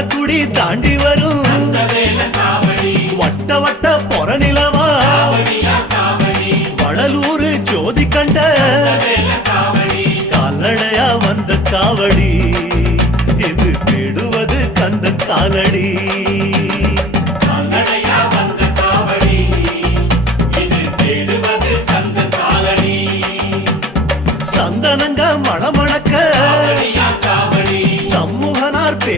குடி தாண்டி வரும் வட்ட வட்ட பொறநிலவா வடலூர் ஜோதி கண்ட கால்நடையா வந்த காவடி இது தேடுவது கந்தன் காலடி.